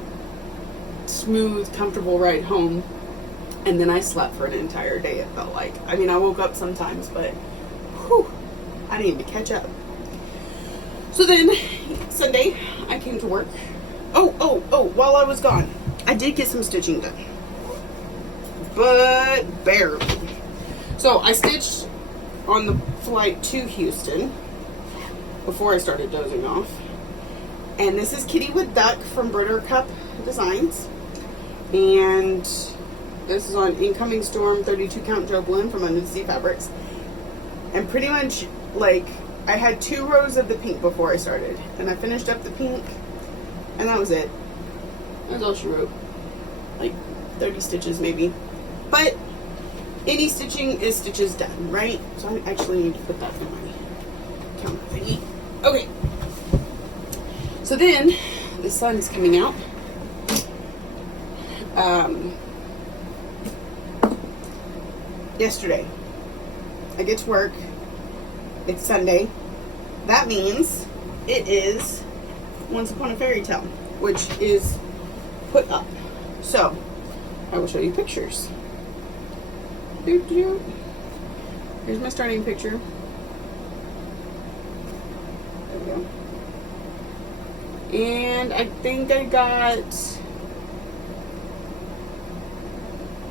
smooth, comfortable ride home. And then I slept for an entire day, it felt like. I mean, I woke up sometimes, but whew, I needed to catch up. So then, Sunday, I came to work. Oh, while I was gone, I did get some stitching done. But barely. So I stitched on the flight to Houston before I started dozing off. And this is Kitty with Duck from Britter Cup Designs. And this is on Incoming Storm 32 count gel blend from Under the Sea Fabrics. And pretty much, like, I had 2 rows of the pink before I started. And I finished up the pink. And that was it. That's all she wrote. Like 30 stitches maybe. But any stitching is stitches done, right? So I actually need to put that in my counter thingy. Okay. So then, the sun's coming out. Yesterday, I get to work. It's Sunday. That means it is Once Upon a Fairy Tale, which is put up. So, I will show you pictures. Here's my starting picture. There we go. And I think I got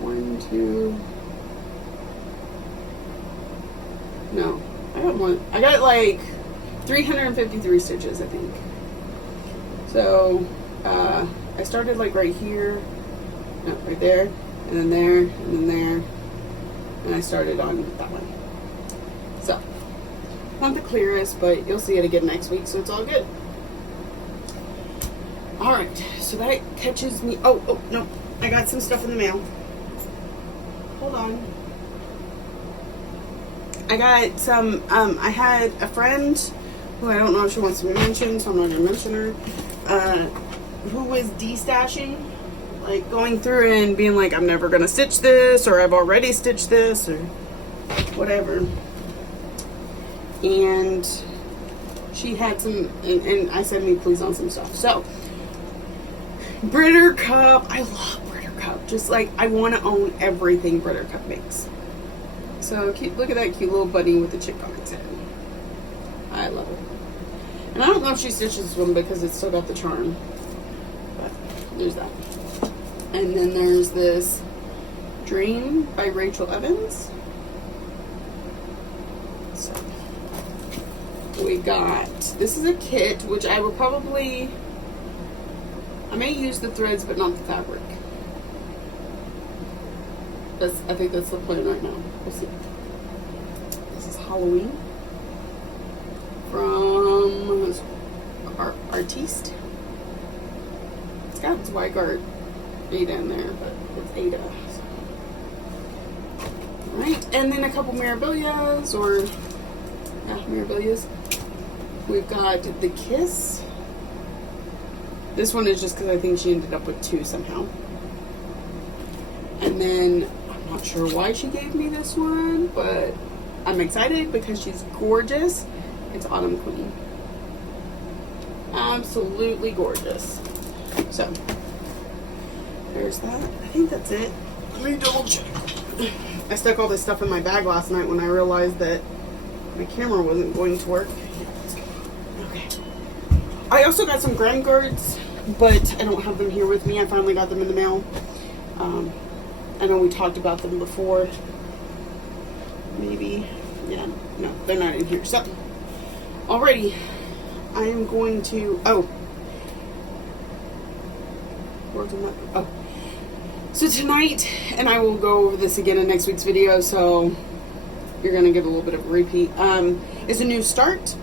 1, 2. No, I got one. I got like 353 stitches, I think. So I started like right here, no, right there, and then there, and then there, and I started on that one. So not the clearest, but you'll see it again next week, so it's all good. All right, so that catches me. Oh no, I got some stuff in the mail. Hold on. I got some, I had a friend who I don't know if she wants to be mentioned, so I'm not going to mention her, who was de-stashing, like going through and being like, I'm never going to stitch this, or I've already stitched this, or whatever. And she had some, and I said, me please on some stuff. So, Britter Cup, I love Britter Cup. Just like, I want to own everything Britter Cup makes. So cute, look at that cute little bunny with the chick on its head. I love it. And I don't know if she stitches this one because it's still got the charm. But there's that. And then there's this Dream by Rachel Evans. So We got, this is a kit, which I may use the threads, but not the fabric. I think that's the plan right now. We'll see. This is Halloween from Artiste. It's got Zweigart Ada in there, but it's Ada. So. Alright, and then a couple Mirabilias, Mirabilias. We've got the Kiss. This one is just because I think she ended up with 2 somehow. And then, I'm not sure why she gave me this one, but I'm excited because she's gorgeous. It's Autumn Queen. Absolutely gorgeous. So, there's that. I think that's it. Let me double check. I stuck all this stuff in my bag last night when I realized that my camera wasn't going to work. Okay. I also got some Grand Guards, but I don't have them here with me. I finally got them in the mail. I know we talked about them before. Maybe. Yeah. No, they're not in here. So, alrighty. I am going to... So tonight, and I will go over this again in next week's video, so you're going to get a little bit of a repeat, is a new start.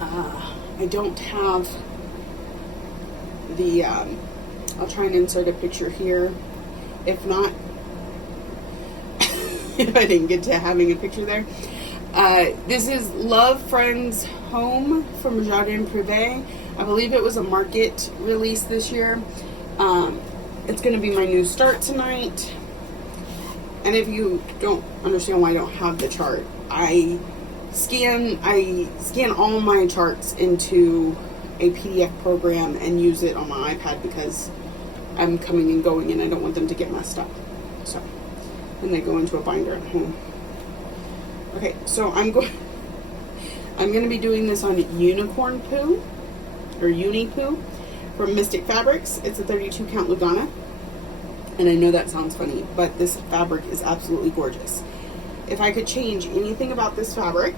I don't have the, I'll try and insert a picture here. If not, if I didn't get to having a picture there. This is Love Friends Home from Jardin Privé. I believe it was a market release this year. It's going to be my new start tonight. And if you don't understand why I don't have the chart, I scan all my charts into a PDF program and use it on my iPad because I'm coming and going and I don't want them to get messed up. So, and they go into a binder at home. Okay, so I'm going to be doing this on Unicorn Poo, or Uni Poo, from Mystic Fabrics. It's a 32 count Lugana. And I know that sounds funny, but this fabric is absolutely gorgeous. If I could change anything about this fabric,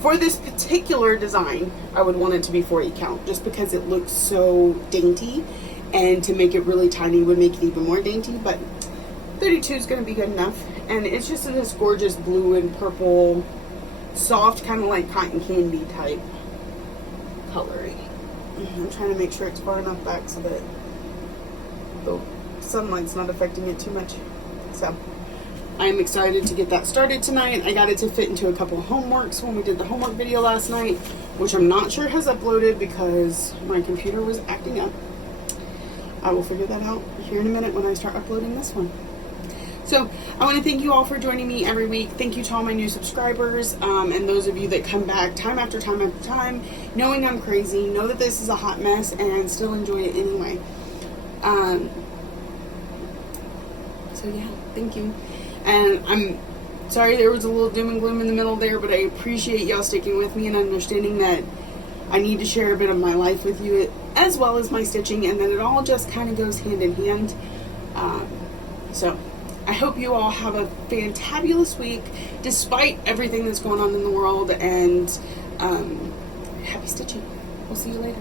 for this particular design, I would want it to be 40 count, just because it looks so dainty, and to make it really tiny would make it even more dainty, but 32 is going to be good enough. And it's just in this gorgeous blue and purple, soft, kind of like cotton candy type coloring. I'm trying to make sure it's far enough back so that the sunlight's not affecting it too much. So I'm excited to get that started tonight. I got it to fit into a couple of homeworks when we did the homework video last night, which I'm not sure has uploaded because my computer was acting up. I will figure that out here in a minute when I start uploading this one. So I want to thank you all for joining me every week. Thank you to all my new subscribers, and those of you that come back time after time after time, knowing I'm crazy, know that this is a hot mess, and still enjoy it anyway. So yeah, thank you. And I'm sorry there was a little doom and gloom in the middle there, but I appreciate y'all sticking with me and understanding that I need to share a bit of my life with you, as well as my stitching, and then it all just kind of goes hand in hand. So I hope you all have a fantabulous week, despite everything that's going on in the world, and happy stitching. We'll see you later.